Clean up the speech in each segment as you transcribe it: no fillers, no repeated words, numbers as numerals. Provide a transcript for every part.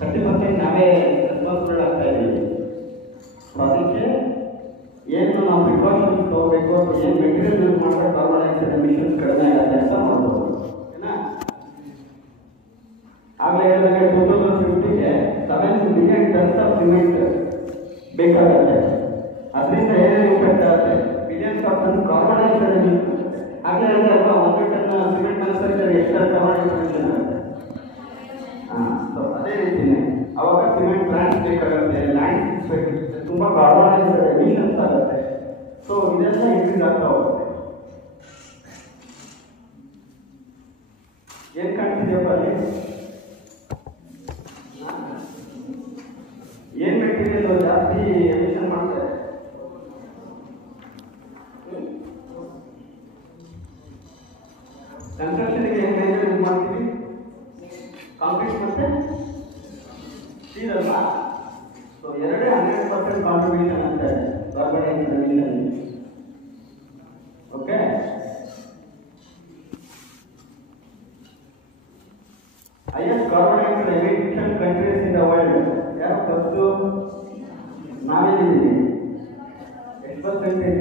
30% ನಾವೇ ರೆಸ್ಪಾನ್ಸಿಬಲ್ ಆಗ್ತಾ ಇದ್ದೀವಿ. ಸೊ ಅದಕ್ಕೆ ಏನು ನಾವು ಪ್ರಿಕಾಷನ್ಸ್ ತಗೋಬೇಕು ಅಥವಾ ಏನು ಮೆಟೀರಿಯಲ್ ಯೂಸ್ ಮಾಡಿದ್ರೆ ಕಾರ್ಬನ್ ಡೈಆಕ್ಸೈಡ್ ಎಮಿಷನ್ಸ್ ಕಡಿಮೆ ಆಗುತ್ತೆ ಅಂತ ನೋಡ್ಬೋದು. ಓಕೆನಾ? ಆಗಲೇ ಹೇಳಿದಾಗ 2050ಗೆ 7 ಮಿಲಿಯನ್ ಟನ್ಸ್ ಆಫ್ ಸಿಮೆಂಟ್ ಬೇಕಾಗುತ್ತೆ. ಅದರಿಂದ ಏನೇನು ಇಂಪ್ಯಾಕ್ಟ್ ಆಗುತ್ತೆ? Billions of ton carbon dioxide emission. ಆಗಲೇ ಹೇಳಿದಾಗ 1 ಟನ್ ಸಿಮೆಂಟ್ ಮ್ಯಾನುಫ್ಯಾಕ್ಚರ್ ಎಷ್ಟು ಕಾರ್ಬನ್ ಡೈಆಕ್ಸೈಡ್ ಆಗುತ್ತೆ? ಸೊ ಅದೇ ರೀತಿನೇ ಅವಾಗ ಸಿಮೆಂಟ್ ಪ್ಲಾಂಟ್ಸ್ ಬೇಕಾಗುತ್ತೆ, ಲ್ಯಾಂಡ್ ಬೇಕಾಗುತ್ತೆ, ತುಂಬ ಕಾರ್ಬನ್ ಡೈಆಕ್ಸೈಡ್ ಎಮಿಷನ್ಸ್ ಆಗುತ್ತೆ. ಸೊ ಇದೆಲ್ಲ ಇನ್ಕ್ರೀಸ್ ಆಗ್ತಾ ಹೋಗುತ್ತೆ. ಏನು ಕಾಣ್ತಿದೆಯಪ್ಪ ಅಲ್ಲಿ? ಏನು ಮೆಟೀರಿಯಲ್ ಜಾಸ್ತಿ ಎಮಿಷನ್ ಮಾಡ್ತಾರೆ? ಕನ್ಸ್ಟ್ರಕ್ಷನ್ಗೆ ಏನು ಯೂಸ್ ಮಾಡ್ತೀವಿ? ಕಾಂಕ್ರೀಟ್ ಮತ್ತೆ ಸ್ಟೀಲ್ ಅಲ್ವಾ? ಸೊ ಎರಡೇ 100% ಕಾಂಟ್ರಿಬ್ಯೂಷನ್ ಅಂತ carbon dioxide emission. Okay, highest carbon dioxide emission countries in the world. ಯಾರು ಫಸ್ಟು? ನಾವಿದ್ದೀವಿ. ಎಷ್ಟು ಪರ್ಸೆಂಟೇಜ್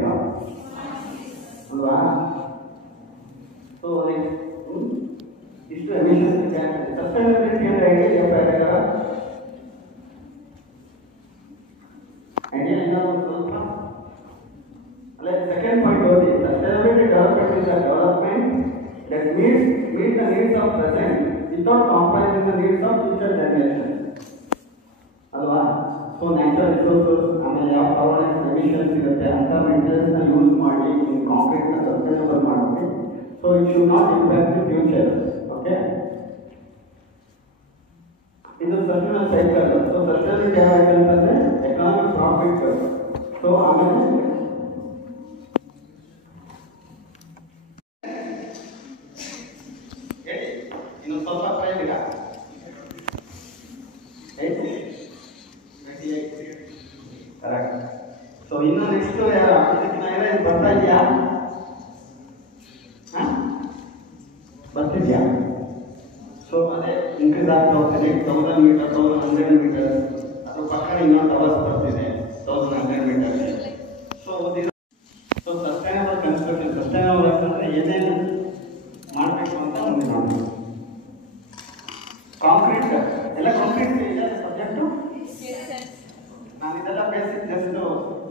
ಅಲ್ವಾ? ಸೊ ಇಷ್ಟು ಎಮಿಷನ್ಸ್ ಸಸ್ಟೈನಬಿಲಿಟಿ ಅಂತ ಐಡಿಯಾ ಐಡಿಯಾ ಸ್ವಲ್ಪ ಅಲ್ಲೇ ಸೆಕೆಂಡ್ ಪಾಯಿಂಟ್ ಓದಿ. Sustainability development is the development that meet the needs of present without compromising the needs of future generation. ಅಲ್ವಾ? ಸೊ ನ್ಯಾಚುರಲ್ ರಿಸೋರ್ಸಸ್ ಆಮೇಲೆ ಯಾವ ಕಾರ್ಬನ್ ಎಮಿಷನ್ಸ್ ಇರುತ್ತೆ ಅಂತ ಮೆಟೀರಿಯಲ್ಸ್ನ ಯೂಸ್ ಮಾಡಿ ಕಾಂಕ್ರೀಟ್ನ ಸಸ್ಟೈನಬಲ್ ಮಾಡಬೇಕು. So it should not impact the future. Okay, ಇದು sustainable cycle. So sustainability ಯಾವಾಗೈತೆ ಅಂತಂದ್ರೆ economic profit. So ಆಮೇಲೆ ಇನ್ನು ಸ್ವಲ್ಪ ಪ್ರಯೋಗ ಕರೆಕ್ಟ್. ಸೊ ಇನ್ನು ನೆಕ್ಸ್ಟ್ ಇದಕ್ಕೆ ಬರ್ತಾ ಇದೆಯಾ? ಬರ್ತಿದ್ಯಾ? ಸೊ ಅದೇ ಇನ್ಕ್ರೀಸ್ ಆಗ್ತಾ ಹೋಗ್ತಿದೆ. 1000 ಮೀಟರ್, 1100 ಮೀಟರ್, ಅದು ಪಕ್ಕ ಇನ್ನೊಂದು ಅವರ್ಸ್ ಬರ್ತಿದೆ 1100 metre. So sustainable construction, sustainable ಅಂತಂದ್ರೆ ಏನೇನು ಮಾಡಬೇಕು ಅಂತ ಮುಂದೆ ನೋಡೋಣ. ಕಾಂಕ್ರೀಟ್ ಎಲ್ಲ ಕಾಂಕ್ರೀಟ್ ಇದೆ ಸಬ್ಜೆಕ್ಟು. ನಾನು ಇದೆಲ್ಲ basic just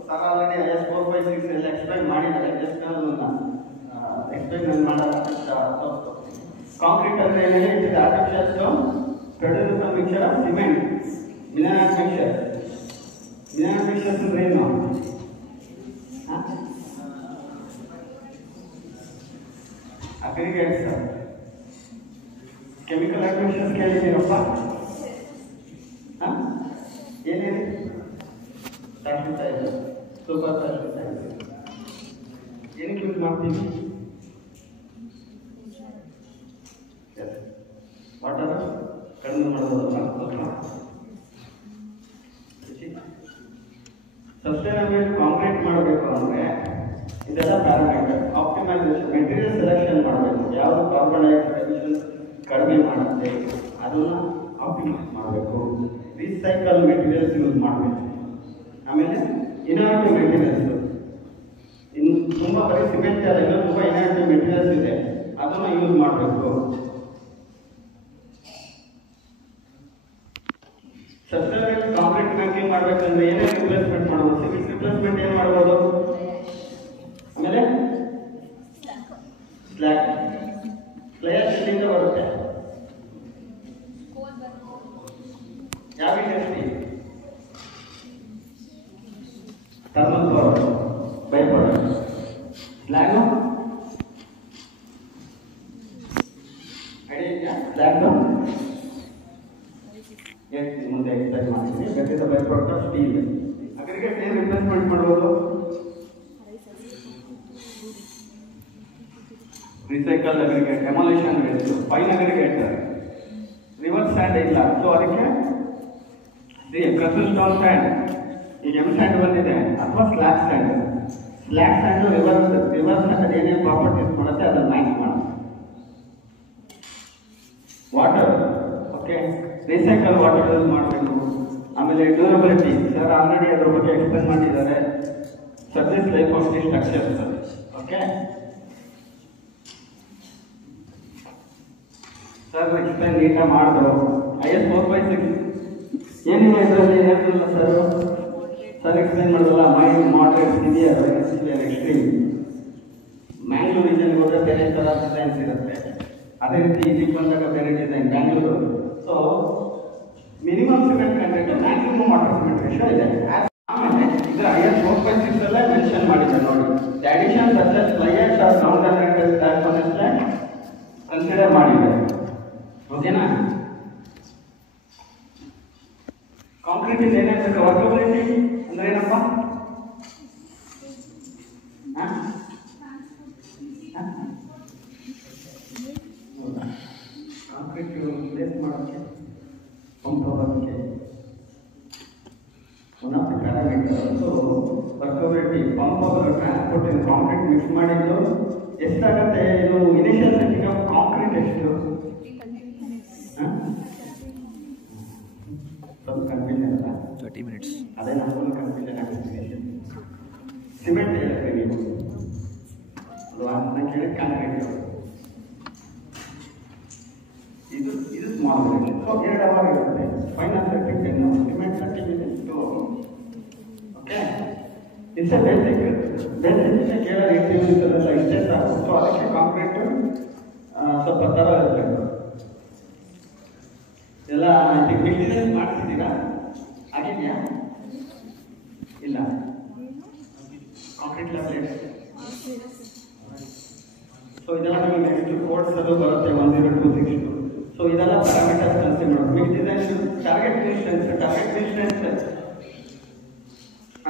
sir already IS 456 ಎಲ್ಲ ಎಕ್ಸ್ಪ್ಲೈನ್ ಮಾಡಿದ್ದಾರೆ. ಜಸ್ಟ್ ಎಕ್ಸ್ಪ್ಲೈನ್ ಮಾಡೋದು. ಕಾಂಕ್ರೀಟ್ ಅಂದರೆ ಏನಿದೆ? It is artificial stone produce a mixture of cement, mineral mixture. Mineral mixtures ಅಂದ್ರೆ ಏನು? ಅಗ್ರಿಗೇಟ್ಸ್, ಕೆಮಿಕಲ್ ಅಡ್ಮಿಷನ್ಸ್ ಕೇಳಿದ್ದೀರಪ್ಪ? ಏನೇನು? ಟರ್ಫಿಸೈಡ್, ಸೂಪರ್ ಟರ್ಫಿಸೈಡ್. ಏನಕ್ಕೆ ಯೂಸ್ ಮಾಡ್ತೀವಿ? ವಾಟರ್ ಕಡಿಮೆ ಮಾಡೋದಲ್ಲ. ಸಸ್ಟೈನಬಲ್ ಕಾಂಕ್ರೀಟ್ ಮಾಡಬೇಕು ಅಂದರೆ ಇದೆಲ್ಲ ಪ್ಯಾರಾಮೀಟರ್. ಆಪ್ಟಿಮೈಸೇಷನ್, ಮೆಟೀರಿಯಲ್ ಸೆಲೆಕ್ಷನ್ ಮಾಡಬೇಕು. ಯಾವುದು ಕಾರ್ಬನ್ ಡೈಆಕ್ಸೈಡ್ ಎಮಿಷನ್ಸ್ ಕಡಿಮೆ ಮಾಡುತ್ತೆ ಅದನ್ನು ಆಪ್ಟಿಮೈಸ್ ಮಾಡಬೇಕು. ರೀಸೈಕಲ್ ಮೆಟೀರಿಯಲ್ಸ್ ಯೂಸ್ ಮಾಡಬೇಕು. ಆಮೇಲೆ ಇನೋವೇಟಿವ್ ಮೆಟೀರಿಯಲ್ಸ್, ಇನ್ನು ತುಂಬ ಬರೀ ಸಿಮೆಂಟ್ ಎಲ್ಲ ತುಂಬ ಇನೋವೇಟಿವ್ ಮೆಟೀರಿಯಲ್ಸ್ ಇದೆ, ಅದನ್ನು ಯೂಸ್ ಮಾಡಬೇಕು. ಸಸ್ಟೈನಬಲ್ ಕಾಂಕ್ರೀಟ್ ಮೇಕಿಂಗ್ ಮಾಡಬೇಕಂದ್ರೆ ಏನೇನು ರಿಪ್ಲೇಸ್ಮೆಂಟ್ ಮಾಡ್ಬೋದು? ಸಿಮೆಂಟ್ ರಿಪ್ಲೇಸ್ಮೆಂಟ್ ಏನು ಮಾಡ್ಬೋದು? ಆಮೇಲೆ ಸ್ಲ್ಯಾಗ್, ಸ್ಲೇಯರ್ ಎಲ್ಲಿಂದ ಬರುತ್ತೆ? ಯಾವ industry? Thermal power, by product. Slag idea? Slag ಮುಂದೆ ಎಕ್ಸ್ಪ್ಲೈನ್ ಮಾಡ್ತೀನಿ. That is the by product of steel. Aggregate ಏನು ರಿಪ್ಲೇಸ್ಮೆಂಟ್ ಮಾಡ್ಬೋದು? Recycle aggregate, demolition waste, fine aggregate, river sand ಇಲ್ಲ. ಸೊ ಅದಕ್ಕೆ ಕ್ರಷರ್ ಸ್ಟೋನ್ ಸ್ಟ್ಯಾಂಡ್, ಈಗ ಎಮ್ ಸ್ಟ್ಯಾಂಡ್ ಬಂದಿದೆ, ಅಥವಾ slag sand. Slag sand river sand ಏನೇನು ಪ್ರಾಪರ್ಟೀಸ್ ಮಾಡುತ್ತೆ ಅದನ್ನು ಮ್ಯಾಚ್ ಮಾಡುತ್ತೆ. Water, okay, recycle water use ಮಾಡಬೇಕು. ಆಮೇಲೆ ಡ್ಯೂರಬಿಲಿಟಿ ಸರ್ ಆಲ್ರೆಡಿ ಅದ್ರ ಬಗ್ಗೆ ಎಕ್ಸ್ಪ್ಲೇನ್ ಮಾಡಿದ್ದಾರೆ. Service life of the structures. Okay sir explain ನೀಟಾಗಿ ಮಾಡಿದ್ರು. IS 4/6 ಏನಿದೆ ಇದರಲ್ಲಿ ಏನಿಲ್ಲ ಸರ್ ಎಕ್ಸ್ಪ್ಲೇನ್ ಮಾಡಿದ್ರಲ್ಲ, mild, moderate, severe, extreme. Mangalore ರೀಜನ್ಗೆ ಹೋದ್ರೆ ಬೇರೆ ಥರ ಡಿಸೈನ್ಸ್ ಇರುತ್ತೆ. ಅದೇ ರೀತಿ ಇದಕ್ಕೆ ಬಂದಾಗ ಬೇರೆ design Bangalore. So minimum cement content, maximum water cement ratio ಇದೆ. ಆಮೇಲೆ ಇದರ IS 4/6 ಅಲ್ಲೇ ಮೆನ್ಷನ್ ಮಾಡಿದ್ದಾರೆ ನೋಡಿ. The addition such as fly ash or ground on slab on slab consider ಮಾಡಿದ್ದಾರೆ. ಓಕೆನಾ? ಕಾಂಕ್ರೀಟ್ ಇಂದ ಏನಾಗ್ತದೆ? ವರ್ಕಬಿಲಿಟಿ ಅಂದ್ರೆ ಏನಪ್ಪ? ಕಾಂಕ್ರೀಟ್ ಪ್ಲೇಸ್ ಮಾಡೋಕ್ಕೆ, ಪಂಪ್ ಹೋಗೋಕ್ಕೆ one of the parameter. So workability, pump ಹೋಗೋದು, ಟ್ರಾನ್ಸ್ಪೋರ್ಟ್, ಕಾಂಕ್ರೀಟ್ ಮಿಕ್ಸ್ ಮಾಡಿದ್ದು ಎಷ್ಟಾಗುತ್ತೆ? ಇದು ಇನಿಷಿಯಲ್ ಸೆಟ್ಟಿಂಗ್ ಆಫ್ ಕಾಂಕ್ರೀಟ್ ಎಷ್ಟು? ಸ್ವಲ್ಪ ಕನ್ಫ್ಯೂಷನ್ ಅಲ್ಲ, 30 minutes. ಅದೇ ನಮಗೂ ಕನ್ಫ್ಯೂಷನ್ ಆಗ್ತಿದೆ. ಸಿಮೆಂಟ್ ಹೇಳುತ್ತೆ ನೀವು ಅಲ್ವಾ? ನಾನು ಕೇಳಿದ ಕಾಂಕ್ರೀಟ್ ಇದು ಸ್ಮಾಲ್ ಮಿನಿಟ್. ಸೊ 2 ಅವರ್ ಇರುತ್ತೆ. Final 10 cement 30 minutes to. Okay, it's a basic ಕೇಳೋದು 80 minutes ಅಲ್ಲ, ಇಷ್ಟೇ ಸಾಕು. ಸೊ ಅದಕ್ಕೆ ಕಾಂಕ್ರೀಟ್ ಸ್ವಲ್ಪ ಥರ ಇರಬೇಕು. ಎಲ್ಲ ಮಿಕ್ಸ್ ಮಾಡ್ತಿದ್ದೀರಾ? ಆಗಿದೆಯಾ? ಇಲ್ಲ, ಕಾಂಕ್ರೀಟ್ ಲೆವೆಲ್. ಸೊ ಇದೆಲ್ಲ ನಿಮಗೆ ನೆಕ್ಸ್ಟ್ ಕೋರ್ಸ್ ಅದು ಬರುತ್ತೆ 10262. ಸೊ ಇದೆಲ್ಲ ಪ್ಯಾರಾಮೀಟರ್ಸ್ ಕನ್ಸಿಡರ್ ಮಾಡೋದು. ಮಿಕ್ಸ್ ಡಿಸೈನ್ ಟಾರ್ಗೆಟ್ ಡಿಸ್ಟೆನ್ಸ್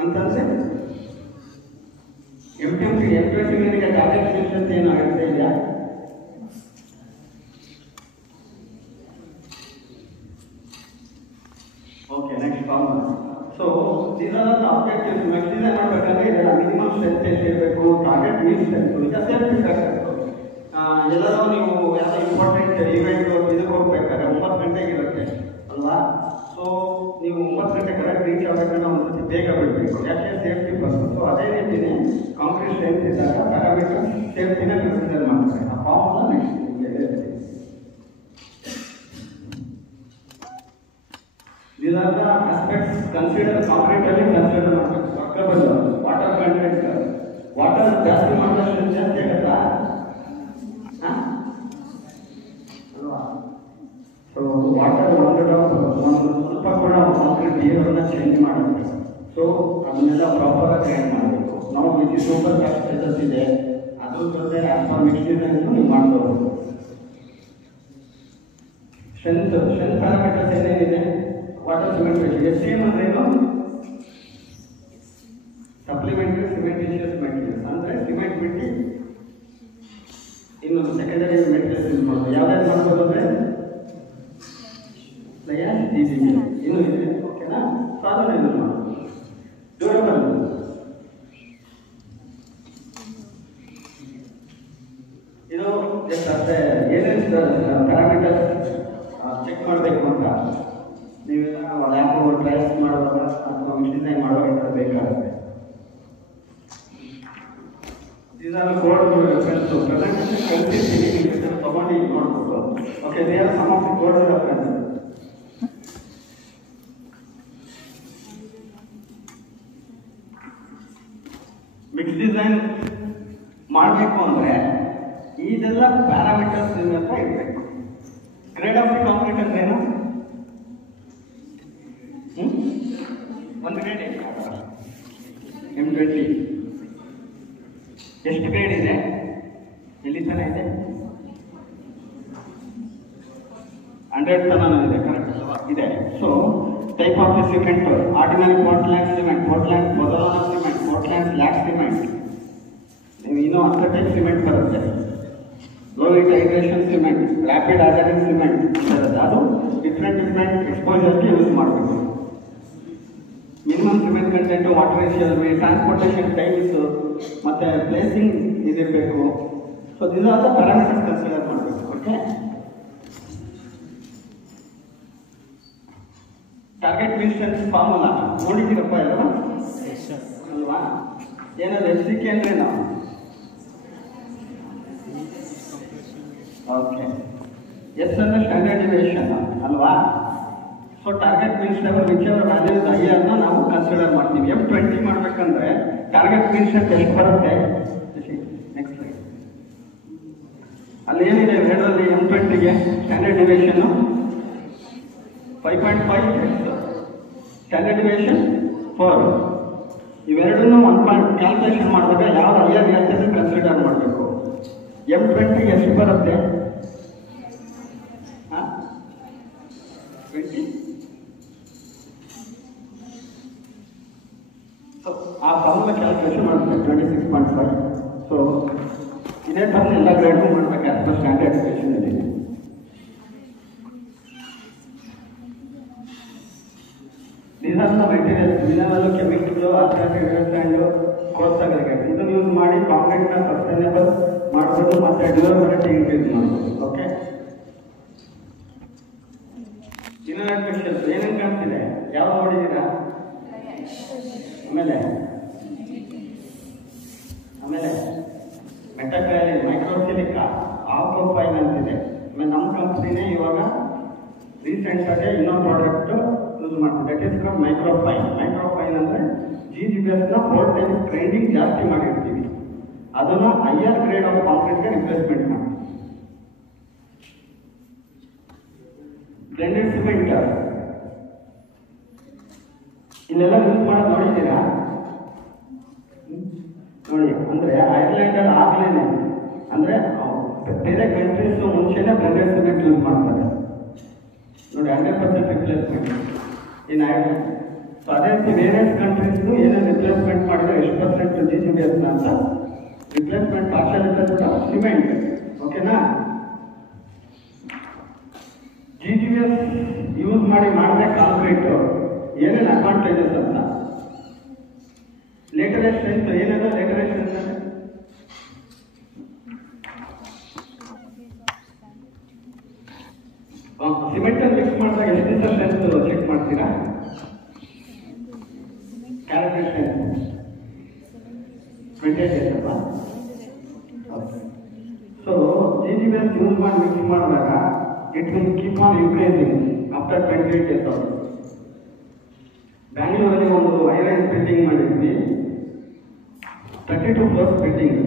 ಅಂತಂದ್ರೆ M20 ಟಾರ್ಗೆಟ್ ಡಿಸ್ಟೆನ್ಸ್ ಏನಾಗುತ್ತೆ ಇದೆಯಾ? Okay, next formula. ಸೊ ಇದೆಲ್ಲ ಆಬ್ಜೆಕ್ಟಿವ್ಸ್ ನೆಕ್ಸ್ಟ್ ಡಿಸೈನ್ ಮಾಡಬೇಕಂದ್ರೆ ಇದೆಲ್ಲ ಮಿನಿಮಮ್ ಸ್ಟ್ರೆಂತ್ ಎಷ್ಟಿರಬೇಕು, ಟಾರ್ಗೆಟ್ ಮೀನ್ ಸ್ಟ್ರೆಂತ್, ಈಗ ಸೇಫ್ಟಿ ಫ್ಯಾಕ್ಟರ್. ಎಲ್ಲರೂ ನೀವು ಯಾವುದೋ ಇಂಪಾರ್ಟೆಂಟ್ ಇವೆಂಟ್ ಇದಕ್ಕೆ ಹೋಗ್ಬೇಕಾದ್ರೆ 9 ಗಂಟೆಗೆ ಇರುತ್ತೆ ಅಲ್ವಾ? ಸೊ ನೀವು 9 ಗಂಟೆ ಕರೆಕ್ಟ್ ರೀಚ್ ಆಗಬೇಕಂದ್ರೆ ಒಂದ್ಸತಿ ಬೇಗ ಬಿಡಬೇಕು, ಯಾಕೆ? Safety purpose. ಸೊ ಅದೇ ರೀತಿಯೇ ಕಾಂಕ್ರೀಟ್ ಸ್ಟ್ರೆಂತ್ ಇದ್ದಾಗ ಪ್ಯಾರಾಮೀಟರ್ ಸೇಫ್ಟಿನ ಕನ್ಸಿಡರ್ ಮಾಡ್ತಾರೆ. ಆ formula next These are the aspects considered concrete ಅಲ್ಲಿ ಕನ್ಸಿಡರ್ ಮಾಡಬೇಕು. ವರ್ಕಬಲ್, ವಾಟರ್ ಕಂಟೆಂಟ್, ವಾಟರ್ ಜಾಸ್ತಿ ಮಾಡಿದ್ರೆ ಜಾಸ್ತಿ ಆಗುತ್ತಾ? ಅಲ್ವಾ? ಸೊ ವಾಟರ್ ಒಂದು ಸ್ವಲ್ಪ ಕೂಡ ಕಾಂಕ್ರೀಟ್ ನೀರನ್ನು ಚೇಂಜ್ ಮಾಡಬೇಕು. ಸೊ ಅದನ್ನೆಲ್ಲ ಪ್ರಾಪರ್ ಆಗಿ ಆ್ಯಡ್ ಮಾಡಬೇಕು. ನಾವು ವಿಚ್ ಸೂಪರ್ ಸ್ಟೇಟಸ್ ಇದೆ ಅದ್ರ ಜೊತೆ ಅಥವಾ ಮಿಕ್ಸ್ ಡಿಸೈನ್ಸ್ ನೀವು ಮಾಡ್ಬೋದು. ಸ್ಟ್ರೆಂತ್ ಪ್ಯಾರಾಮೀಟರ್ಸ್ ಏನೇನಿದೆ? Water cement ratio. SCM ಅಂದ್ರೆ ಏನು? Supplementary cementitious materials. ಅಂದರೆ ಸಿಮೆಂಟ್ ಬಿಟ್ಟು ಇನ್ನೊಂದು ಸೆಕೆಂಡರಿ ಮೆಟೀರಿಯಲ್ಸ್ ಯೂಸ್ ಮಾಡ್ಬೋದು. ಯಾವ್ದಾದ್ರು ಮಾಡ್ಬೋದು ಅಂದರೆ ಇನ್ನೂ ಇದೆ. ಓಕೆನಾ? ಸೊ ಅದನ್ನು ಯೂಸ್ ಮಾಡ್ಬೋದು. ಡ್ಯೂರಬಲ್, ಇದು ಜಸ್ಟ್ ಅಷ್ಟೇ ಏನೇನು ಪ್ಯಾರಾಮೀಟರ್ಸ್ ಚೆಕ್ ಮಾಡಬೇಕು ಅಂತ ನೀವೆಲ್ಲ ಲ್ಯಾಬ್ ಟ್ರಯಲ್ಸ್ ಮಾಡುವಾಗ ಅಥವಾ ಮಿಕ್ಸ್ ಡಿಸೈನ್ ಮಾಡುವಾಗ ಬೇಕಾಗುತ್ತೆ. ಇದನ್ನು ಕೋಡ್ ರೆಫರೆನ್ಸ್ ಪ್ರೆಸೆಂಟೇಷನ್ ಕಳಿಸಿರ್ತೀನಿ, ನೀವು ತಗೊಂಡು ಈಗ ನೋಡ್ಬೋದು. Okay, they are some of the code reference. Mix design ಮಾಡಬೇಕು ಅಂದರೆ ಇದೆಲ್ಲ ಪ್ಯಾರಾಮೀಟರ್ಸ್ ಹತ್ರ ಇರಬೇಕು. ಗ್ರೇಡ್ ಆಫ್ ದಿ ಕಾಂಕ್ರೀಟ್ ಅಂದ್ರೇನು? ಒಂದು ಗ್ರೇಡ್ ಇದೆ, M20. ಎಷ್ಟು ಗ್ರೇಡ್ ಇದೆ? ಎಲ್ಲಿ ತನಕ ಇದೆ? 100 ತನಕ ಇದೆ, ಕರೆಕ್ಟ್ ಅಲ್ವಾ? ಇದೆ. So type of the cement: ordinary Portland cement, Portland pozzolana cement, Portland slag cement. ನೀವು ಇನ್ನೂ 10 ಟೈಪ್ ಸಿಮೆಂಟ್ ಬರುತ್ತೆ. Low heat hydration cement, rapid hardening cement ಇರುತ್ತೆ. ಅದು ಡಿಫ್ರೆಂಟ್ ಎಕ್ಸ್ಪೋಜರ್ಗೆ ಯೂಸ್ ಮಾಡಬೇಕು. Minimum cement content, water ratio, transportation times ಮತ್ತು placing ಇದಿರಬೇಕು. So ಇದೆಲ್ಲ ಪ್ಯಾರಾಮೀಟರ್ಸ್ ಕನ್ಸಿಡರ್ ಮಾಡಬೇಕು. Okay, target mean strength formula ನೋಡಿದ್ದೀರಪ್ಪ ಎಲ್ಲ ಅಲ್ವಾ? ಏನದು FCK ಅಂದ್ರೇನು? ಓಕೆ, ಎಸ್ ಅಂದ್ರೆ ಸ್ಟ್ಯಾಂಡರ್ಡ್ ಡಿವಿಯೇಷನ್ ಅಲ್ವಾ? So target means level which ever value is higher ನಾವು ಕನ್ಸಿಡರ್ ಮಾಡ್ತೀವಿ. F20 ಮಾಡ್ಬೇಕಂದ್ರೆ ಟಾರ್ಗೆಟ್ ಮೀನ್ಸ್ ಎಷ್ಟು ಬರುತ್ತೆ? Next slide. ಅಲ್ಲಿ ಏನಿದೆ ಎರಡರಲ್ಲಿ M20ಗೆ ಸ್ಟ್ಯಾಂಡರ್ಡ್ ಡಿವಿಯೇಷನ್ 5.5, ಸ್ಟ್ಯಾಂಡರ್ಡ್ ಡಿವಿಯೇಷನ್ 4. ಇವೆರಡನ್ನು 1 ಪಾಯಿಂಟ್ ಕ್ಯಾಲ್ಕುಲೇಷನ್ ಮಾಡಿದಾಗ ಯಾವ ಹೈಯರ್ ಅಂತ ಕನ್ಸಿಡರ್ ಮಾಡಬೇಕು. M20 ಎಷ್ಟು ಬರುತ್ತೆ? 20. ಸೊ ಆ ಫಾರ್ಮುಲಾ ಕ್ಯಾಲ್ಕುಲೇಷನ್ ಮಾಡ್ತಾರೆ 26.5. ಸೊ ಇದೇ ಥರ ಎಲ್ಲ ಗ್ರೇಡ್ ಮಾಡಬೇಕು ಆಸ್ ಪರ್ ಸ್ಟ್ಯಾಂಡರ್ಡ್ ಡಿವಿಯೇಷನ್ ಇದೆ. These are the materials, mineral, chemical, alternative and coarse aggregate. ಇದನ್ನು ಯೂಸ್ ಮಾಡಿ ಕಾಂಕ್ರೀಟ್ ನ ಸಸ್ಟೈನಬಲ್ ಮಾಡಬಹುದು ಮತ್ತೆ ಡ್ಯೂರಬಿಲಿಟಿ ಇನ್ಕ್ರೀಸ್ ಮಾಡಬಹುದು. ಓಕೆ, ಇನ್ನೊಂದು ಕ್ವೆಶ್ಚನ್ ಏನೇನು ಕಾಣ್ತಿದೆ? ಯಾವ ನೋಡಿದ್ದೀರಾ? ಆಮೇಲೆ ಮೆಟಾಕ್ರೈಲಿನ್, ಮೈಕ್ರೋಸಿಲಿಕಾ, ಆಲ್ಕೋಫೈನ್ ಅಂತಿದೆ. ಆಮೇಲೆ ನಮ್ಮ ಕಂಪ್ನಿನೇ ಇವಾಗ ರೀಸೆಂಟ್ ಆಗಿ ಇನ್ನೊಂದು ಪ್ರಾಡಕ್ಟ್ ಯೂಸ್ ಮಾಡ್ತೀವಿ, ದಟ್ ಇಸ್ ಕಾಲ್ಡ್ ಮೈಕ್ರೋಫೈನ್. ಮೈಕ್ರೋಫೈನ್ ಅಂದ್ರೆ GGBS ನ 4 ಟೈಮ್ಸ್ ಗ್ರೈಂಡಿಂಗ್ ಜಾಸ್ತಿ ಮಾಡಿರ್ತೀವಿ, ಅದನ್ನ ಹೈಯರ್ ಗ್ರೇಡ್ ಆಫ್ ಕಾಂಕ್ರೀಟ್ಗೆ ರಿಪ್ಲೇಸ್ಮೆಂಟ್ ಮಾಡ್ತೀವಿ. ಬ್ಲೆಂಡೆಡ್ ಸಿಮೆಂಟ್ ಇಲ್ಲೆಲ್ಲ ಯೂಸ್ ಮಾಡೋದು ನೋಡಿದ್ದೀರಾ? ನೋಡಿ, ಅಂದ್ರೆ ಐರ್ಲೆಂಡ್ ಅಲ್ಲಿ ಆಗ್ಲೇನೆ ಅಂದ್ರೆ ಬೇರೆ ಕಂಟ್ರೀಸ್ ಮುಂಚೆನೆ ಬ್ಲೆಂಡೆಡ್ ಸಿಮೆಂಟ್ ಯೂಸ್ ಮಾಡ್ತಾರೆ ನೋಡಿ, 100% ರಿಪ್ಲೇಸ್ಮೆಂಟ್ ಇನ್ ಐರ್ಲೆಂಡ್. ಸೊ ಅದೇ ರೀತಿ ವೇರಿಯಸ್ ಕಂಟ್ರೀಸ್ ಏನೇನು ರಿಪ್ಲೇಸ್ಮೆಂಟ್ ಮಾಡಿದ್ರೆ ಎಷ್ಟು ಪರ್ಸೆಂಟ್ GGBS ಅಂತ ರಿಪ್ಲೇಸ್ಮೆಂಟ್ ಪಾರ್ಷಲ್ ಸಿಮೆಂಟ್. ಓಕೆನಾ? GGBS ಯೂಸ್ ಮಾಡಿದ್ರೆ ಕಾಂಕ್ರೀಟ್ ಏನೇನು ಅಡ್ವಾಂಟೇಜಸ್ ಅಂತ. ಲೇಟರೆಸ್ಟ್ ಸ್ಟ್ರೆಂತ್ ಏನದ? ಲೇಟರೆಸ್ಟ್ ಸ್ಟ್ರೆಂತ್ ಸಿಮೆಂಟ್ ಅಲ್ಲಿ ಮಿಕ್ಸ್ ಮಾಡಿದಾಗ ಎಷ್ಟು ದಿವಸ ಸ್ಟ್ರೆಂತ್ ಚೆಕ್ ಮಾಡ್ತೀರಾ? ಕ್ಯಾರೆಕ್ಟರ್ ಸ್ಟ್ರೆಂತ್ 28 days ಅಲ್ವಾ? ಸೊ GGBS ಯೂಸ್ ಮಾಡಿ ಮಿಕ್ಸ್ ಮಾಡಿದಾಗ it will keep on increasing after 28 days also. ಬ್ಯಾಂಗ್ಳೂರಲ್ಲಿ ಒಂದು ಐರನ್ ಬಿಲ್ಡಿಂಗ್ ಮಾಡಿದ್ವಿ, 32 floors building,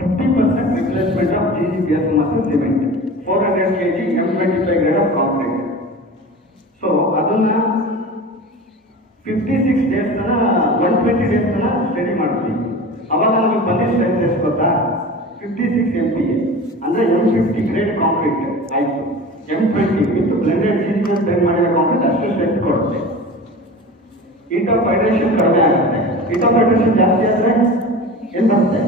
50% replacement of GGBS ಮತ್ತು cement, 400 kg M25 grade of concrete. So ಅದನ್ನ 56 days 120 days study ಮಾಡ್ತೀವಿ. ಅವಾಗ ನಮಗೆ ಬಂದಿದ್ದ ಸ್ಟ್ರೆಂತ್ ಎಷ್ಟು ಗೊತ್ತಾ? 56 MPa ಅಂದ್ರೆ M50 ಗ್ರೇಡ್ ಕಾಂಕ್ರೀಟ್ ಆಯ್ತು. M20 with blended GGBS blend ಮಾಡಿದ ಕಾಂಕ್ರೀಟ್ ಅಷ್ಟು ಸ್ಟ್ರೆಂತ್ ಕೊಡುತ್ತೆ. ಹೀಟ್ ಆಫ್ ವೈಬ್ರೇಷನ್ ಕಡಿಮೆ ಆಗುತ್ತೆ. ಹೀಟ್ ಆಫ್ ವೈಬ್ರೇಷನ್ ಜಾಸ್ತಿ ಆದರೆ ಏನು ಬರುತ್ತೆ?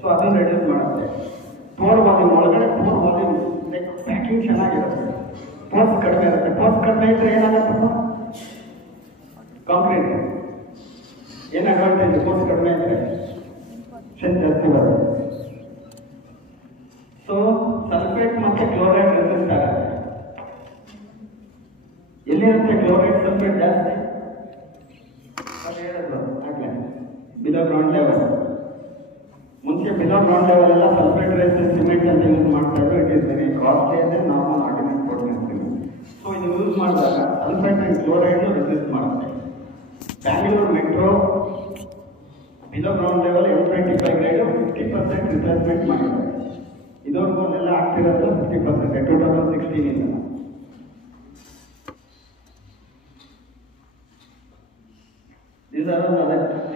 ಸೊ ಅದನ್ನು ರೆಡ್ಯೂಸ್ ಮಾಡುತ್ತೆ. ಪೋರ್ ವಾಲ್ಯೂಮ್ ಒಳಗಡೆ ಪೋರ್ ವಾಲ್ಯೂಮ್ ಪ್ಯಾಕಿಂಗ್ ಚೆನ್ನಾಗಿರುತ್ತೆ, ಪೋರ್ಸ್ ಕಡಿಮೆ ಇರುತ್ತೆ. ಪೋರ್ಸ್ ಕಡಿಮೆ ಇದ್ರೆ ಏನಾಗುತ್ತಪ್ಪ? ಕಾಂಕ್ರೀಟ್ ಏನು ಅಡ್ವಾಂಟೇಜ್? ಪೋರ್ಸ್ ಕಡಿಮೆ ಇದ್ರೆ ಸ್ಟ್ರೆಂತ್ ಜಾಸ್ತಿ ಬರುತ್ತೆ. ಸೊ ಸಲ್ಫೇಟ್ ಮತ್ತು ಕ್ಲೋರೈಡ್ ರೆಸಿಸ್ಟ್ ಆಗುತ್ತೆ. ಎಲ್ಲಿರುತ್ತೆ ಕ್ಲೋರೈಡ್ ಸಲ್ಫೇಟ್ ಜಾಸ್ತಿ? ಅದು ಹೇಳಿದ್ರು ಆಗಲೇ, ಬಿಲೋ ಗ್ರೌಂಡ್ ಲೆವೆಲ್. ಮುಂಚೆ ಬಿಲೋ ಗ್ರೌಂಡ್ ಲೆವೆಲ್ ಎಲ್ಲ ಸಲ್ಫೇಟ್ ರೆಸಿಸ್ಟೆಂಟ್ ಸಿಮೆಂಟ್ ಅಂತ ಯೂಸ್ ಮಾಡ್ತಾ ಇದ್ರು. ಇಟ್ ಇಸ್ ವೆರಿ ಕಾಸ್ಟ್ಲಿ ಅಂದರೆ ನಾವು ಆರ್ಡಿನೆಂಟ್ ಕೊಡ್ತೀವಿ. ಸೊ ಇದು ಯೂಸ್ ಮಾಡಿದಾಗ ಸಲ್ಫೇಟ್ ಆ್ಯಂಡ್ ಕ್ಲೋರೈಡ್ ರೆಸಿಸ್ಟ್ ಮಾಡುತ್ತೆ. Bangalore metro below ground level M25 grade 50% replacement ಮಾಡಿದ್ದಾರೆ. ಇದವರೆಗೂ ಎಲ್ಲ ಆಗ್ತಿರೋದು 50% 2016 ಇಂದ.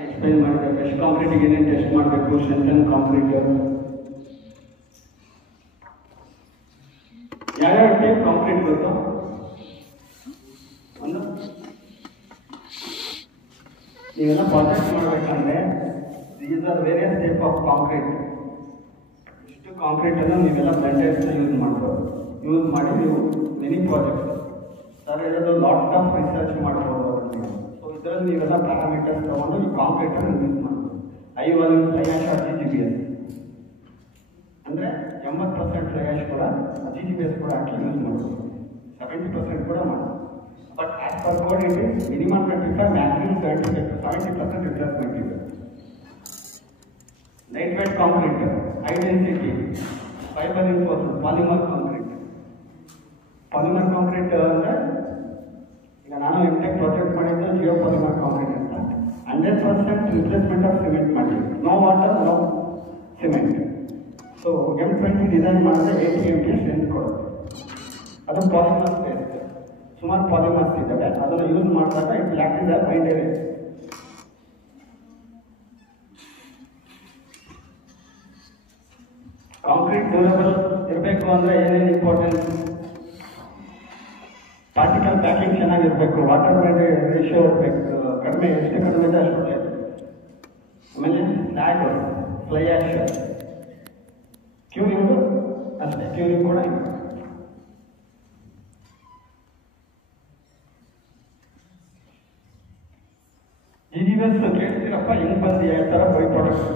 ಎಕ್ಸ್ಪ್ಲೈನ್ ಮಾಡಿದೆ ಫ್ರೆಶ್ ಕಾಂಕ್ರೀಟಿಗೆ ಏನೇನು ಟೆಸ್ಟ್ ಮಾಡಬೇಕು, ಸ್ಟ್ರೆಂಥನ್ ಕಾಂಕ್ರೀಟ್, ಯಾವ್ಯಾವ ಟೈಪ್ ಕಾಂಕ್ರೀಟ್ ಗೊತ್ತು? ಒಂದು ನೀವೆಲ್ಲ ಪ್ರಾಜೆಕ್ಟ್ ಮಾಡಬೇಕಂದ್ರೆ these are various type of concrete. ಇಷ್ಟು ಕಾಂಕ್ರೀಟ್ ಅನ್ನು ನೀವೆಲ್ಲ ಬ್ಲೆಂಡೆಡ್ಸ್ನ ಯೂಸ್ ಮಾಡ್ಬೋದು. ಯೂಸ್ ಮಾಡಿ ನೀವು ಮೆನಿ ಪ್ರಾಜೆಕ್ಟ್ಸ್ ಸರ್ ಹೇಳೋದು ಲಾಟ್ಸ್ ಆಫ್ ರಿಸರ್ಚ್ ಮಾಡ್ಬೋದು. ಇದರಲ್ಲಿ ನೀವೆಲ್ಲ ಪ್ಯಾರಾಮೀಟರ್ಸ್ ತಗೊಂಡು ಈ ಕಾಂಕ್ರೀಟ್ ಅನ್ನು ಯೂಸ್ ಮಾಡ್ಬೋದು. High volume fly ash or GGBS ಅಂದರೆ 80% ಫ್ಲೈ ಆಶ್ ಕೂಡ GGBS ಕೂಡ ಹಾಕಿ ಯೂಸ್ ಮಾಡ್ಬೋದು. 70% ಕೂಡ ಮಾಡಿ. But as per code it is minimum 25, maximum 70% replacement ಇದೆ. Light weight concrete, high density, fibre reinforced, polymer concrete. Polymer concrete ಅಂದರೆ ಈಗ ನಾನು ಎಂಟೆಕ್ ಪ್ರಾಜೆಕ್ಟ್ ಮಾಡಿದ್ದು ಜಿಯೋ ಪಾಲಿಮರ್ ಕಾಂಕ್ರೀಟ್ ಅಂತ 100% ರಿಪ್ಲೇಸ್ಮೆಂಟ್ ಆಫ್ ಸಿಮೆಂಟ್ ಮಾಡಿ, no water no cement. So M20 design ಮಾಡಿದ್ರೆ 80 MPa strength ಕೊಡುತ್ತೆ. ಅದು ಪಾಲಿಮರ್ಸ್ ಬೇಸ್, ಸುಮಾರು ಪಾಲಿಮರ್ಸ್ ಇದ್ದಾವೆ, ಅದನ್ನು ಯೂಸ್ ಮಾಡಿದಾಗ it lac is binder. Concrete durable ಇರಬೇಕು ಅಂದರೆ ಏನೇನು ಇಂಪಾರ್ಟೆನ್ಸ್? ಪಾರ್ಟಿಕಲ್ ಪ್ಯಾಕಿಂಗ್ ಚೆನ್ನಾಗಿರ್ಬೇಕು, ವಾಟರ್ ರೇಷಿಯೋ ಇರಬೇಕು, ಕಡಿಮೆ ಎಷ್ಟು ಕಡಿಮೆ ಇದೆ ಅಷ್ಟು ಒಳ್ಳೆಯದು. ಆಮೇಲೆ ಸ್ಲ್ಯಾಗ್, ಫ್ಲೈ ಆ್ಯಶ್, ಕ್ಯೂರಿಂಗು ಅಷ್ಟೇ, ಕ್ಯೂರಿಂಗ್ ಕೂಡ ಇದೆ. GGBS ಕೇಳ್ತೀರಪ್ಪ ಹೆಂಗೆ ಬಂದು ಯಾವ ಥರ ಬೈ ಪ್ರಾಡಕ್ಟ್?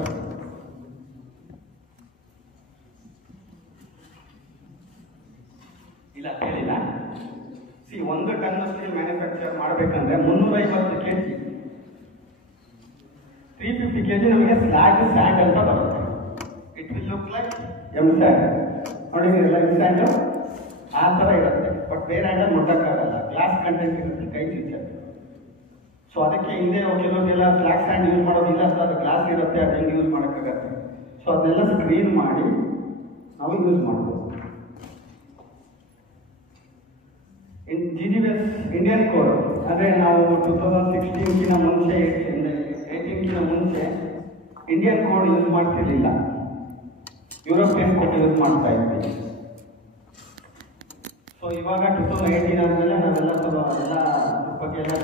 ಇಲ್ಲ ಕೇಳಿಲ್ಲ. ಒಂದು ಟನ್ ಸ್ಟೀಲ್ ಮ್ಯಾನುಫ್ಯಾಕ್ಚರ್ ಮಾಡಬೇಕಂದ್ರೆ 350 kg, 350 kg ನಮಗೆ ಸ್ಲ್ಯಾಗ್ ಸ್ಯಾಂಡ್ ಅಂತ ಬರುತ್ತೆ. ಇಟ್ ವಿಲ್ ಲುಕ್ ಲೈಕ್ M-ಸ್ಯಾಂಡ್ ನೋಡಿದಿರಲ್ಲ, M-ಸ್ಯಾಂಡ್ ಆ ಥರ ಇರುತ್ತೆ. ಬಟ್ ಬೇರೆ ಹ್ಯಾಂಡಲ್ಲಿ ಮುಟ್ಟಕ್ಕಾಗಲ್ಲ, ಗ್ಲಾಸ್ ಕಂಟೆಂಟ್ ಇರುತ್ತೆ, ಕೈ ಚುಚ್ಚುತ್ತೆ. ಸೊ ಅದಕ್ಕೆ ಹಿಂದೆ ಕೆಲವೊಂದೆಲ್ಲ ಸ್ಲ್ಯಾಗ್ ಸ್ಯಾಂಡ್ ಯೂಸ್ ಮಾಡೋದಿಲ್ಲ, ಸೊ ಅದು ಗ್ಲಾಸ್ ಇರುತ್ತೆ, ಅದು ಹೆಂಗೆ ಯೂಸ್ ಮಾಡೋಕ್ಕಾಗತ್ತೆ. ಸೊ ಅದನ್ನೆಲ್ಲ ಸ್ಕ್ರೀನ್ ಮಾಡಿ ನಾವು ಯೂಸ್ ಮಾಡ್ಬೋದು. GGBS ಇಂಡಿಯನ್ ಕೋಡ್ ಅಂದರೆ ನಾವು 2016 ಮುಂಚೆ 18 ಮುಂಚೆ ಇಂಡಿಯನ್ ಕೋಡ್ ಯೂಸ್ ಮಾಡ್ತಿರ್ಲಿಲ್ಲ, ಯುರೋಪಿಯನ್ ಕೋಡ್ ಯೂಸ್ ಮಾಡ್ತಾ ಇದ್ವಿ. ಸೊ ಇವಾಗ 2018 ಆದಮೇಲೆ ನಾವೆಲ್ಲ ಎಲ್ಲ ಬಗ್ಗೆ ಎಲ್ಲ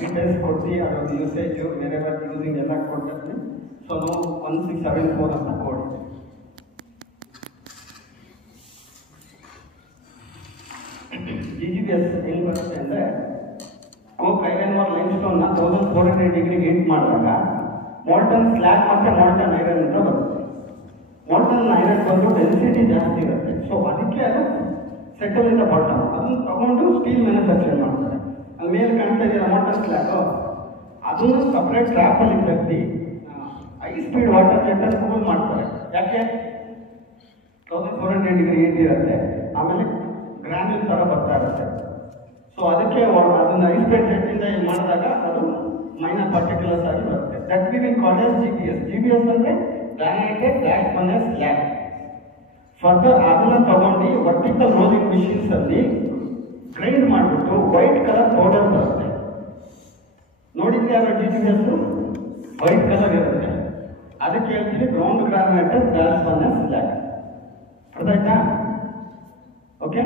ಡೀಟೇಲ್ಸ್ ಕೊಡ್ತೀವಿ, ಅದೊಂದು ಯೂಸೇಜು ಬೇರೆ ಬೇರೆ ಯೂಸಿಂಗ್ ಎಲ್ಲ ಕೊಡ್ತೀವಿ. ಸೊ ನಾವು 1674 ಅಂತ ಕೋಡ್. GGBS ಹೆಂಗೆ ಬರುತ್ತೆ ಅಂದರೆ, ಕೋಕ್ ಐರನ್ ಆರ್ ಲೈಮ್ ಸ್ಟೋನ್ನ 1400 ಡಿಗ್ರಿಗೆ ಹೀಟ್ ಮಾಡಿದಾಗ ಮಾಲ್ಟನ್ ಸ್ಲ್ಯಾಗ್ ಮತ್ತು ಮಾಲ್ಟನ್ ಐರನ್ ಅಂತ ಬರುತ್ತೆ. ಮಾಲ್ಟನ್ ಐರನ್ ಬಂದು ಡೆನ್ಸಿಟಿ ಜಾಸ್ತಿ ಇರುತ್ತೆ. ಸೊ ಅದಕ್ಕೆ ಅದು ಸೆಟಲ್ ಇಂದ ಬಾಟಮ್ ಅದನ್ನು ತಗೊಂಡು ಸ್ಟೀಲ್ ಮ್ಯಾನುಫ್ಯಾಕ್ಚರ್ ಮಾಡ್ತಾರೆ. ಅಲ್ಲಿ ಮೇಲೆ ಕಾಣ್ತಾ ಇದೆಯಲ್ಲ ಮಾಲ್ಟನ್ ಸ್ಲ್ಯಾಗು, ಅದನ್ನು ಸಪ್ರೇಟ್ ಟ್ರ್ಯಾಪಲ್ಲಿ ತೆಗ್ದು ಹೈ ಸ್ಪೀಡ್ ವಾಟರ್ ಜೆಟ್ಟಲ್ಲಿ ಕೂಲ್ ಮಾಡ್ತಾರೆ. ಯಾಕೆ? 1400 ಡಿಗ್ರಿ ಹೀಟ್ ಇರುತ್ತೆ, ಆಮೇಲೆ ಗ್ರಾನ್ಯೂಲ್ ಥರ ಬರ್ತಾ ಇರುತ್ತೆ. ಸೊ ಅದಕ್ಕೆ ಅದನ್ನು ಹೈ ಸ್ಪೀಡ್ ಜೆಟ್ಟಿಂದ ಏನು ಮಾಡಿದಾಗ ಅದು ಮೈನರ್ ಪಾರ್ಟಿಕ್ಯುಲರ್ಸ್ ಆಗಿ ಬರುತ್ತೆ. That we will call as GBS. GBS ಅಂದರೆ granulated blast furnace slag. Further ಅದನ್ನು ತಗೊಂಡು ವರ್ಟಿಕಲ್ ರೋಲಿಂಗ್ ಮಿಷಿನ್ಸ್ ಅಲ್ಲಿ ಗ್ರೈಂಡ್ ಮಾಡಿಬಿಟ್ಟು ವೈಟ್ ಕಲರ್ ಪೌಡರ್ ಬರುತ್ತೆ. ನೋಡಿದ್ರೆ ಅದರ GBS ವೈಟ್ ಕಲರ್ ಇರುತ್ತೆ. ಅದಕ್ಕೆ ಹೇಳ್ತೀವಿ ground granulated blast furnace slag. ಅರ್ಥ ಆಯ್ತಾ? Okay,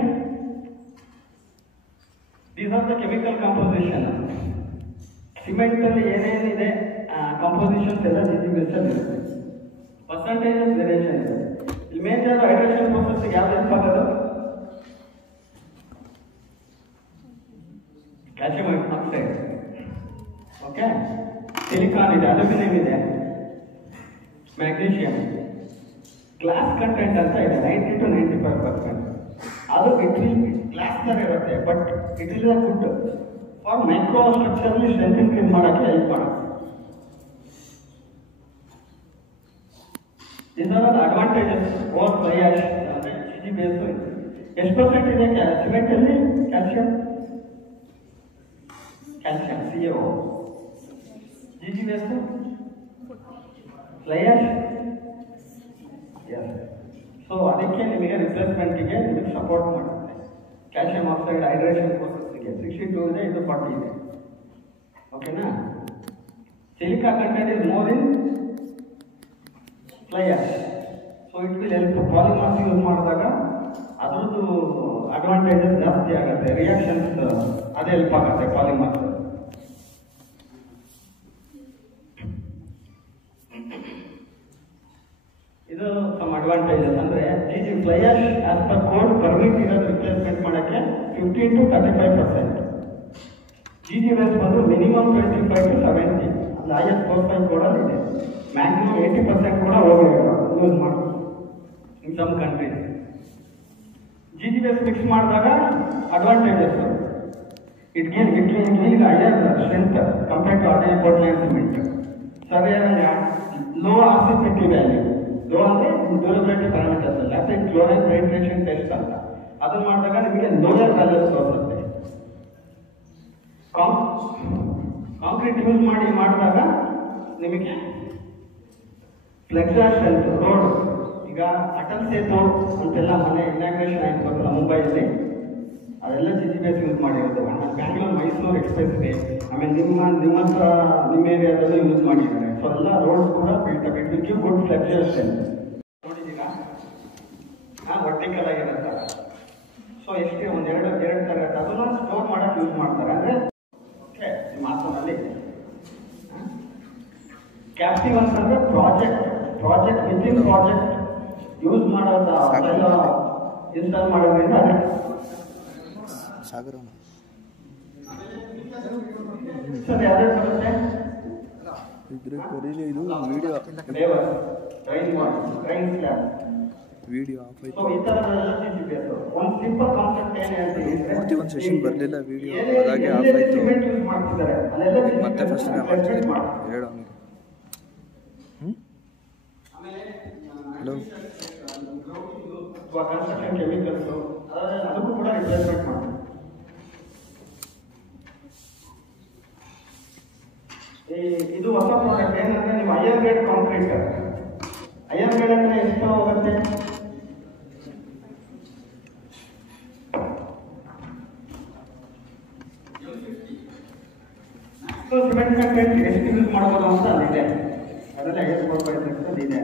these are the chemical composition. ಸಿಮೆಂಟಲ್ಲಿ ಏನೇನಿದೆ ಕಂಪೋಸಿಷನ್ಸ್ ಎಲ್ಲ GGBS ಅಲ್ಲಿ ಇರುತ್ತೆ. ಪರ್ಸೆಂಟೇಜಸ್ ವೇರಿಯೇಷನ್ ಇದೆ. ಇಲ್ಲಿ ಮೇಜರ್ ಹೈಡ್ರೇಷನ್ ಪ್ರೋಸೆಸ್ಗೆ ಯಾವ್ದು ಹೆಲ್ಪ್ ಆಗೋದು? ಕ್ಯಾಲ್ಸಿಯಂ ಆಕ್ಸೈಡ್, ಓಕೆ, ಸಿಲಿಕಾನ್ ಇದೆ, ಅಲ್ಯೂಮಿನಿಯಂ ಇದೆ, ಮ್ಯಾಗ್ನೀಷಿಯಂ, ಗ್ಲಾಸ್ ಕಂಟೆಂಟ್ ಅಂತ ಇದೆ 90 to 95%. ಅದು ಇಟ್ ವಿಲ್ ಗ್ಲಾಸ್ ಥರ ಇರುತ್ತೆ, but it is a good for micro ಸ್ಟ್ರಕ್ಚರ್ಲಿ ಸ್ಟ್ರೆಂತ್ ಇನ್ಕ್ರೀಸ್ ಮಾಡೋಕ್ಕೆ ಹೆಲ್ಪ್ ಮಾಡುತ್ತೆ. These are the advantages for fly ash ಅಂದರೆ GGBS. ಎಷ್ಟು ಪರ್ಸೆಂಟ್ ಇದೆ ಸಿಮೆಂಟಲ್ಲಿ calcium? CaO. GGBS fly ash. So ಅದಕ್ಕೆ ನಿಮಗೆ ರಿಪ್ಲೇಸ್ಮೆಂಟಿಗೆ ನಿಮಗೆ ಸಪೋರ್ಟ್ ಮಾಡುತ್ತೆ. ಕ್ಯಾಲ್ಸಿಯಂ ಆಕ್ಸೈಡ್ ಹೈಡ್ರೇಷನ್ ಪ್ರೋಸೆಸ್ಗೆ 62 ಇದೆ, ಇದು 40 ಇದೆ. ಓಕೆನಾ? Silica content is more in fly ash. So it will help. Polymers use ಮಾಡಿದಾಗ ಅದ್ರದ್ದು ಅಡ್ವಾಂಟೇಜಸ್ ಜಾಸ್ತಿ ಆಗುತ್ತೆ, ರಿಯಾಕ್ಷನ್ಸ್ ಅದೇ ಹೆಲ್ಪ್ ಆಗುತ್ತೆ ಪಾಲಿಮರ್ಸ್. ಇದು ಸಮ್ ಅಡ್ವಾಂಟೇಜಸ್ ಅಂದರೆ fly ash as per code permit ಇರೋದು ರಿಪ್ಲೇಸ್ಮೆಂಟ್ ಮಾಡೋಕ್ಕೆ 15 to 35%. GGBS ಬಂದು ಮಿನಿಮಮ್ 25 to 70. ಅದು IS45 ಕೋಡಲ್ಲಿ ಇದೆ. ಮ್ಯಾಕ್ಸಿಮಮ್ 80% ಕೂಡ ಹೋಗಿ ಯೂಸ್ ಮಾಡ್ಬೋದು in some countries. GGBS mix ಮಾಡಿದಾಗ advantages it gives higher strength compared to other Portland cement. ಸರಿಯಾದ ಲೋ ಆರ್ಸಿಪಿಟಿ ವ್ಯಾಲ್ಯೂ, ಲೋ ಅಂದರೆ ಡ್ಯೂರಬಿಲಿಟಿ ಪ್ಯಾರಾಮೀಟರ್ಸ್ ಅಲ್ಲ, ಕ್ಲೋರೈಡ್ ಪೆನಿಟ್ರೇಷನ್ ಟೆಸ್ಟ್ ಅಂತ ಅದನ್ನು ಮಾಡಿದಾಗ ನಿಮಗೆ ಲೋಯರ್ ವ್ಯಾಲ್ಯೂಸ್ ತೋರಿಸುತ್ತೆ. ಕಾಂಕ್ರೀಟ್ ಯೂಸ್ ಮಾಡಿದಾಗ ನಿಮಗೆ ಫ್ಲೆಕ್ಸಾಷನ್ ರೋಡ್, ಈಗ ಅಟಲ್ ಸೇತು ಅಂತೆಲ್ಲ ಮನೆ ಇನಾಗ್ರೇಷನ್ ಆಯ್ತು ಗೊತ್ತಲ್ಲ ಮುಂಬೈಯಲ್ಲಿ, ಅದೆಲ್ಲ GGBS ಯೂಸ್ ಮಾಡಿರೋದು. ಆಮೇಲೆ ಬ್ಯಾಂಗ್ಳೂರ್ ಮೈಸೂರು ಎಕ್ಸ್ಪ್ರೆಸ್ ಇದೆ, ಆಮೇಲೆ ನಿಮ್ಮ ಹತ್ರ ನಿಮ್ಮ ಏರಿಯಾದಲ್ಲೂ ಯೂಸ್ ಮಾಡಿದ್ದಾರೆ. ಸೊ ಎಲ್ಲ ರೋಡ್ಸ್ ಕೂಡ built it will give good flexion. ನೋಡಿದ್ದೀರಾ ವರ್ಟಿಕಲ್ ಆಗಿರುತ್ತೆ. ಸೊ ಎಷ್ಟು ಎರಡು ತರಗತಿ ಅದನ್ನು ಸ್ಟೋರ್ ಮಾಡಕ್ಕೆ ಯೂಸ್ ಮಾಡ್ತಾರೆ. ಅಂದರೆ ಓಕೆ ಮಾತನಲ್ಲಿ ಕ್ಯಾಪ್ಟಿವ್ ಅಂತಂದ್ರೆ ಪ್ರಾಜೆಕ್ಟ್ ವಿತಿನ್ ಪ್ರಾಜೆಕ್ಟ್ ಯೂಸ್ ಮಾಡೋದ ಇನ್ಸ್ಟಾಲ್ ಮಾಡೋದ್ರಿಂದ ಅದೇ ಸಾಗರ ಸರಿ ಅದೇ ಬರುತ್ತೆ. ಇದ್ರೆ ಕೊರಿಲಿ ಇದು ವಿಡಿಯೋ ವಿಡಿಯೋ ಆಫ್ ಆಯ್ತು. ಸೊ ಈ ಥರದೆಲ್ಲ GGBS ಒಂದು ಸಿಂಪಲ್ ಕಾನ್ಸೆಪ್ಟ್ ಏನು ಹೇಳ್ತೀನಿ ಪೂರ್ತಿ ಒಂದು ಸೆಷನ್ ಬರಲಿಲ್ಲ ವಿಡಿಯೋ, ಅದಾಗೆ ಆಫ್ ಆಯಿತು. ಮತ್ತೆ ಫಸ್ಟ್ ಮಾಡ್ತೀನಿ ಹೇಳು ಅವನಿಗೆ. ಹಲೋ ಕನ್ಸ್ಟ್ರಕ್ಷನ್ ಕೆಮಿಕಲ್ಸ್ ಅದಕ್ಕೂ ಕೂಡ ರಿಪ್ಲೇಸ್ಮೆಂಟ್ ಮಾಡ್ತೀವಿ. ಇದು ಹೊಸ ಪ್ರಾಡಕ್ಟ್ ಏನಂದ್ರೆ ನೀವು higher grade concrete. Higher grade ಅಂದ್ರೆ ಎಷ್ಟು ಹೋಗುತ್ತೆ? ಸಿಮೆಂಟ್ ಕಂಟೆಂಟ್ ಎಷ್ಟು ಯೂಸ್ ಮಾಡ್ಬೋದು ಅಂತ ಅಲ್ಲಿದೆ, ಅದೆಲ್ಲ ಹೇಳ್ಕೊಡ್ಬೇಕಾಗ್ತದೆ ಇದೆ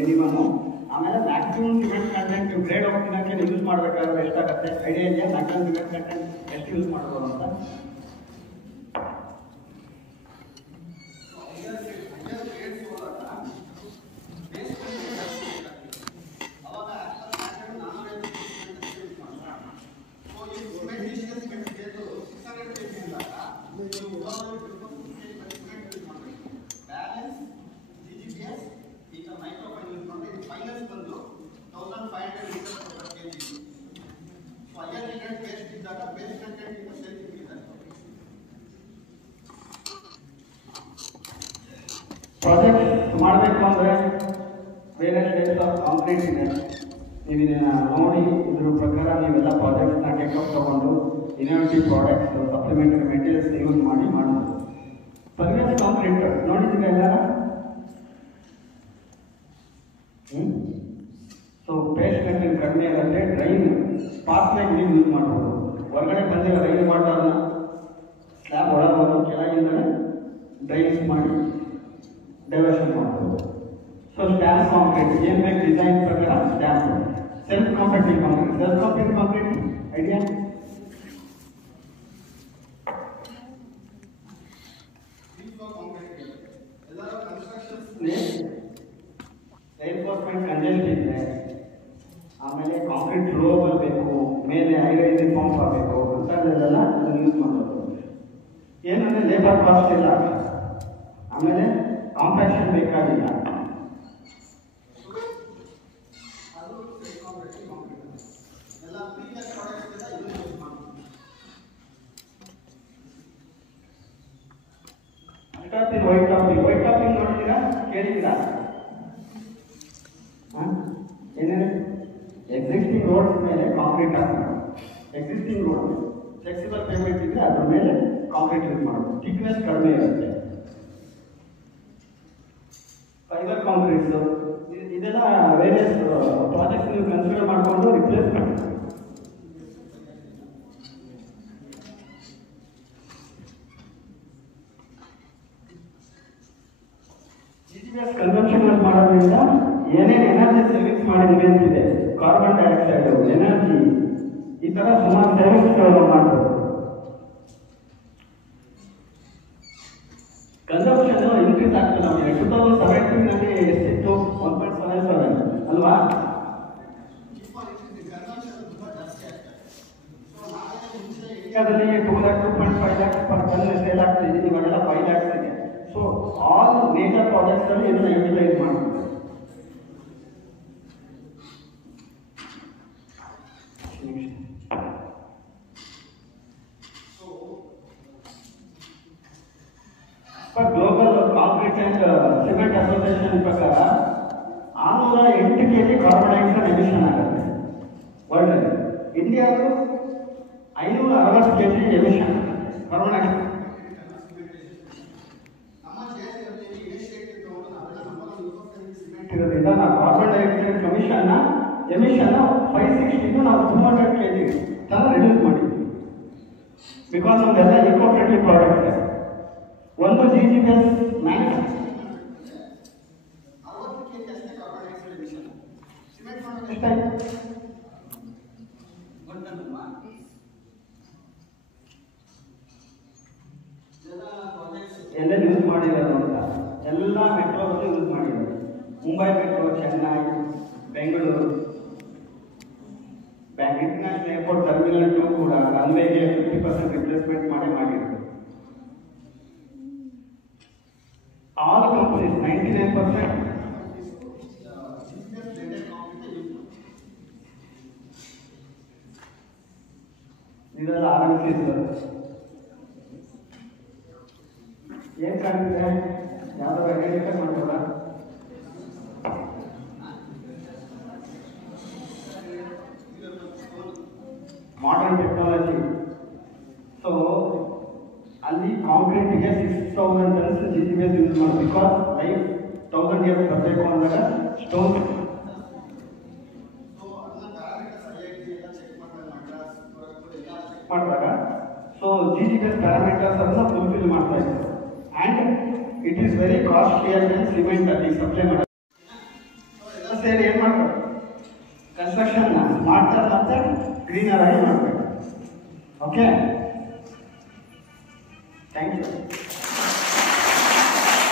ಮಿನಿಮಮ್. ಆಮೇಲೆ maximum cement content grade of ದಿನಕ್ಕೆ ಯೂಸ್ ಮಾಡಬೇಕಾದ್ರೆ ಎಷ್ಟಾಗುತ್ತೆ ಐಡಿಯಾ ಇದೆಯಾ? ಮ್ಯಾಕ್ಸಿಮಮ್ ಸಿಮೆಂಟ್ ಕಂಟೆಂಟ್ ಎಷ್ಟು ಯೂಸ್ ಮಾಡ್ಬೋದು ಅಂತ? ಪ್ರಾಜೆಕ್ಟ್ ಮಾಡಬೇಕು ಅಂದರೆ ಬೇರೆ ಟೈಪ್ಸ್ ಆಫ್ ಕಾಂಕ್ರೀಟ್ ಇದೆ. ನೀವು ಇದನ್ನ ನೋಡಿ ಇದ್ರ ಪ್ರಕಾರ ನೀವೆಲ್ಲ ಪ್ರಾಜೆಕ್ಟ್ಸ್ನ ಟೇಕಪ್ ತಗೊಂಡು innovative products supplementary materials use ಮಾಡಿ ಮಾಡೋದು. ಸರ್ವಿಸ್ ಕಾಂಕ್ರೀಟ್ ನೋಡಿದ್ದೀರಾ ಎಲ್ಲ? ಸೊ ಪೇಸ್ಟ್ ಕಂಟೆಂಟ್ ಕಡಿಮೆ ಆಗುತ್ತೆ. ಡ್ರೈನ್ ಪಾತ್ರೆ ನೀವು ಯೂಸ್ ಮಾಡ್ಬೋದು. ಹೊರಗಡೆ ಬಂದಿರೋ ರೈನ್ ವಾಟರ್ನ ಸ್ಲ್ಯಾಬ್ ಒಳಗೆ ಹೋಗಿ ಕೆಳಗಿಂದಲೇ ಡ್ರೈನ್ಸ್ ಮಾಡಿ ಡೈವರ್ಷನ್ ಮಾಡ್ಬೋದು. ಸೊ ಸ್ಟ್ಯಾಂಪ್ ಕಾಂಕ್ರೀಟ್ ಏನು ಬೇಕು ಡಿಸೈನ್ ಪ್ರಕಾರ stamp. Self concreting concrete idea? Reinforcement congest ಇದೆ, ಆಮೇಲೆ ಕಾಂಕ್ರೀಟ್ ಫ್ಲೋಬಲ್ ಬೇಕು, ಮೇಲೆ ಹೈರೈಸಿಂಗ್ ಪಂಪ್ ಆಗಬೇಕು ಅಂತದೆಲ್ಲ ಅದನ್ನು ಯೂಸ್ ಮಾಡೋದು. ಏನಂದರೆ ಲೇಬರ್ ಕಾಸ್ಟ್ ಇಲ್ಲ, ಆಮೇಲೆ ಕಾಂಪ್ಯಾಕ್ಷನ್ ಬೇಕಾಗಿಲ್ಲ. ವೈಟ್ ಟಾಪಿಂಗ್ ನೋಡಿದ್ದೀರಾ? ಕೇಳಿದ್ದೀರಾ? ಏನೇನು ಎಕ್ಸಿಸ್ಟಿಂಗ್ ರೋಡ್ಸ್ ಮೇಲೆ ಕಾಂಕ್ರೀಟ್ ಹಾಕೋದು. ಎಕ್ಸಿಸ್ಟಿಂಗ್ ರೋಡ್ ಫ್ಲೆಕ್ಸಿಬಲ್ ಪೇಮೆಂಟ್ ಇದ್ರೆ ಅದ್ರ ಮೇಲೆ ಕಾಂಕ್ರೀಟ್ ಯೂಸ್ ಮಾಡೋದು. ಥಿಕ್ನೆಸ್ ಕಡಿಮೆ ಇರುತ್ತೆ. ಫೈಬರ್ ಕಾಂಕ್ರೀಟ್ಸ್ ಇದೆಲ್ಲ ವೇರಿಯಸ್ ಪ್ರಾಜೆಕ್ಟ್ಸ್ ನೀವು ಕನ್ಸಿಡರ್ ಮಾಡಿಕೊಂಡು ರಿಪ್ಲೇಸ್ ಮಾಡಿ. GGBS ಕನ್ಸಂಪ್ಷನ್ ಮಾಡೋದ್ರಿಂದ ಏನೇನು ಎನರ್ಜಿ ಸೇವಿಂಗ್ಸ್ ಮಾಡಿದ್ವಿ ಅಂತಿದೆ, ಕಾರ್ಬನ್ ಡೈಆಕ್ಸೈಡ್, ಎನರ್ಜಿ, ಈ ಥರ ಸುಮಾರು ಸೇವಿಂಗ್ಸ್ ಮಾಡ್ಬೋದು. ಕನ್ಸಂಪ್ಷನ್ ಇನ್ಕ್ರೀಸ್ ಆಗ್ತದೆ. ನಮಗೆ 2017ನಲ್ಲಿ ಎಷ್ಟಿತ್ತು? 1.77 ಅಲ್ವಾ? ಅದರಲ್ಲಿ 2 lakhs 2.5 lakhs per ton sale ಆಗ್ತಿದೆ. ಇವಾಗೆಲ್ಲ 5 lakhs ಇದೆ. ಸೊ ಆಲ್ ಮೇಜರ್ ಪ್ರಾಜೆಕ್ಟ್ಸ್ ಅಲ್ಲಿ ಇದನ್ನ ಯುಟಿಲೈಸ್ ಮಾಡ್ತಾರೆ. Global concrete and cement association ಪ್ರಕಾರ 608 kg ಕಾರ್ಬನ್ ಡೈಆಕ್ಸೈಡ್ ಎಮಿಷನ್ ಆಗುತ್ತೆ ವರ್ಲ್ಡ್ ಅಲ್ಲಿ. ಇಂಡಿಯಾದು 560 kg ಎಮಿಷನ್ ಕಾರ್ಬನ್ ಡೈಆಕ್ಸೈಡ್. ಇರೋದ್ರಿಂದ ನಾವು ಕಾರ್ಬನ್ ಡೈಆಕ್ಸೈಡ್ ಎಮಿಷನ್ 560 ನಾವು 200 kg ತರ ರಿಡ್ಯೂಸ್ ಮಾಡಿದ್ವಿ. ಬಿಕಾಸ್ ನಮ್ದೆಲ್ಲ ಇಕೋ ಫ್ರೆಂಡ್ಲಿ ಪ್ರಾಡಕ್ಟ್. ಒಂದು GGBS ಎಲ್ಲ ಯೂಸ್ ಮಾಡಿರೋದು ಅಂತ ಎಲ್ಲ ಮೆಟ್ರೋಗಳು ಯೂಸ್ ಮಾಡಿರೋದು. Mumbai metro, Chennai, Bengaluru, international airport terminal 2 ಕೂಡ ರನ್ವೇಗೆ 50% ರಿಪ್ಲೇಸ್ಮೆಂಟ್ ಮಾಡಿರೋದು. All companies 99% ಇದೆಲ್ಲ ಆರಂಭಿಸಿದ್ರು. ಏನ್ ಕಾಣಿದೆ ಯಾವ್ದಾರ ಐಡೆಂಟಿಫೈ ಮಾಡ್ಬೋದಾ? Modern technology. ಸೊ ಅಲ್ಲಿ ಕಾಂಕ್ರೀಟ್ಗೆ 6000 ಟನ್ಸ್ GGBS ಯೂಸ್ ಮಾಡಿ. ಬಿಕಾಸ್ ಲೈಫ್ 1000 ಇಯರ್ಸ್ ಬರಬೇಕು ಅಂದಾಗ ಸ್ಟೋನ್ ಮಾಡಿದಾಗ ಸೊ GGBS ಪ್ಯಾರಾಮೀಟರ್ಸ್ ಅದನ್ನ ಫುಲ್ಫಿಲ್ ಮಾಡ್ತಾ ಇದ್ದಾರೆ. And it is very costlier than cement ಅಲ್ಲಿ ಸಪ್ಲೈ ಮಾಡೋದು. ಎಲ್ಲ ಸೇರಿ ಏನು ಮಾಡ್ತಾರೆ, ಕನ್ಸ್ಟ್ರಕ್ಷನ್ನ ಸ್ಮಾರ್ಟರ್ ಮತ್ತೆ ಗ್ರೀನರ್ ಆಗಿ ಮಾಡಬೇಕು. Okay, thank you.